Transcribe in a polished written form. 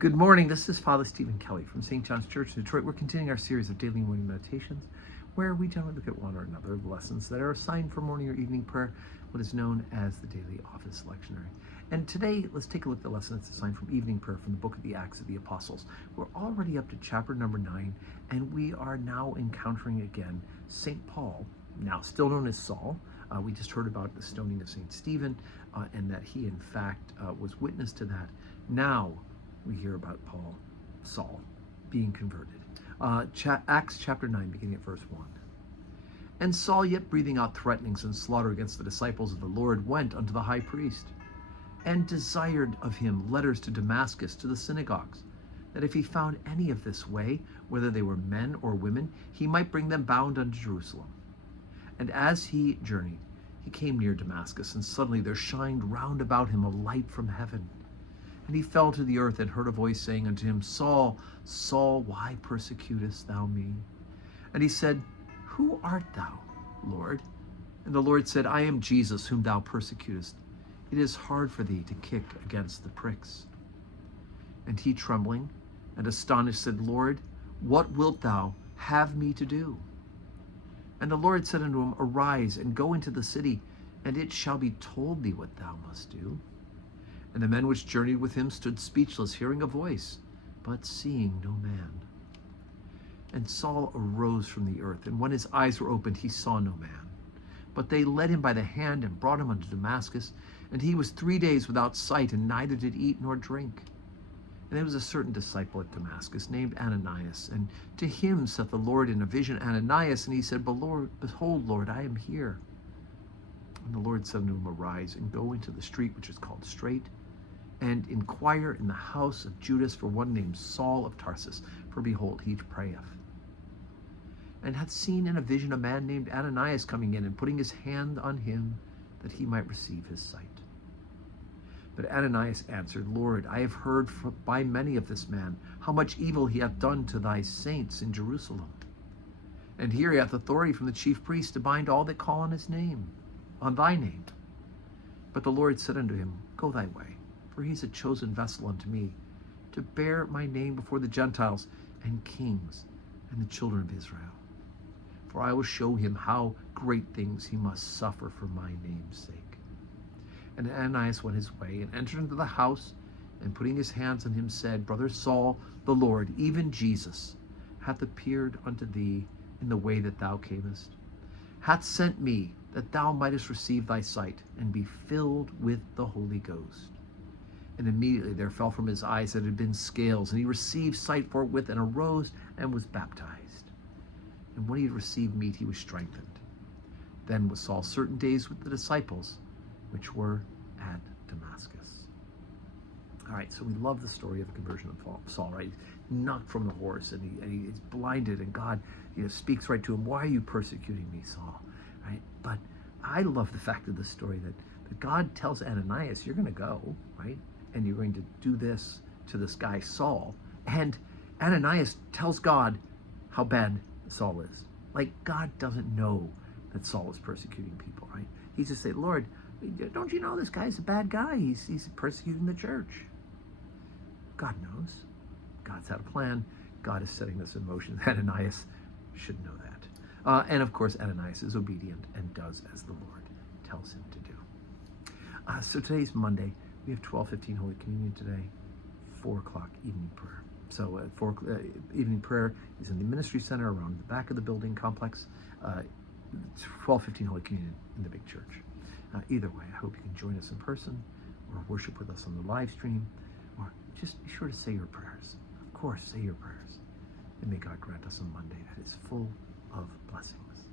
Good morning. This is Father Stephen Kelly from St. John's Church in Detroit. We're continuing our series of daily morning meditations where we generally look at one or another of the lessons that are assigned for morning or evening prayer, what is known as the daily office lectionary. And today, let's take a look at the lesson that's assigned from evening prayer from the book of the Acts of the Apostles. We're already up to chapter number 9, and we are now encountering again St. Paul, now still known as Saul. We just heard about the stoning of St. Stephen, and that he, in fact, was witness to that. Now, we hear about Saul, being converted. Acts chapter 9, beginning at verse 1. And Saul, yet breathing out threatenings and slaughter against the disciples of the Lord, went unto the high priest, and desired of him letters to Damascus, to the synagogues, that if he found any of this way, whether they were men or women, he might bring them bound unto Jerusalem. And as he journeyed, he came near Damascus, and suddenly there shined round about him a light from heaven. And he fell to the earth and heard a voice saying unto him, Saul, Saul, why persecutest thou me? And he said, Who art thou, Lord? And the Lord said, I am Jesus, whom thou persecutest. It is hard for thee to kick against the pricks. And he, trembling and astonished, said, Lord, what wilt thou have me to do? And the Lord said unto him, Arise, and go into the city, and it shall be told thee what thou must do. And the men which journeyed with him stood speechless, hearing a voice, but seeing no man. And Saul arose from the earth, and when his eyes were opened, he saw no man. But they led him by the hand and brought him unto Damascus, and he was 3 days without sight, and neither did eat nor drink. And there was a certain disciple at Damascus, named Ananias, and to him saith the Lord in a vision, Ananias, and he said, Behold, Lord, I am here. And the Lord said unto him, Arise, and go into the street which is called Straight, and inquire in the house of Judas for one named Saul of Tarsus, for behold, he prayeth. And hath seen in a vision a man named Ananias coming in, and putting his hand on him, that he might receive his sight. But Ananias answered, Lord, I have heard by many of this man, how much evil he hath done to thy saints in Jerusalem. And here he hath authority from the chief priest to bind all that call on his name, on thy name. But the Lord said unto him, Go thy way, for he is a chosen vessel unto me, to bear my name before the Gentiles and kings and the children of Israel. For I will show him how great things he must suffer for my name's sake. And Ananias went his way, and entered into the house, and putting his hands on him said, Brother Saul, the Lord, even Jesus, hath appeared unto thee in the way that thou camest, hath sent me, that thou mightest receive thy sight, and be filled with the Holy Ghost. And immediately there fell from his eyes that had been scales, and he received sight forthwith, and arose, and was baptized. And when he had received meat, he was strengthened. Then was Saul certain days with the disciples, which were at Damascus. All right, so we love the story of the conversion of Saul, right? He's knocked from the horse, and he's blinded, and God speaks right to him, Why are you persecuting me, Saul? Right? But I love the fact of the story that God tells Ananias, you're going to go, right? And you're going to do this to this guy, Saul. And Ananias tells God how bad Saul is. Like, God doesn't know that Saul is persecuting people, right? He just said, Lord, don't you know this guy's a bad guy? He's persecuting the church. God knows. God's had a plan. God is setting this in motion. Ananias should know that. And of course, Ananias is obedient and does as the Lord tells him to do. So today's Monday. We have 12:15 Holy Communion today, 4 o'clock evening prayer. So evening prayer is in the Ministry Center around the back of the building complex. 12:15 Holy Communion in the big church. Either way, I hope you can join us in person or worship with us on the live stream, or just be sure to say your prayers. Of course, say your prayers. And may God grant us a Monday that is full of blessings.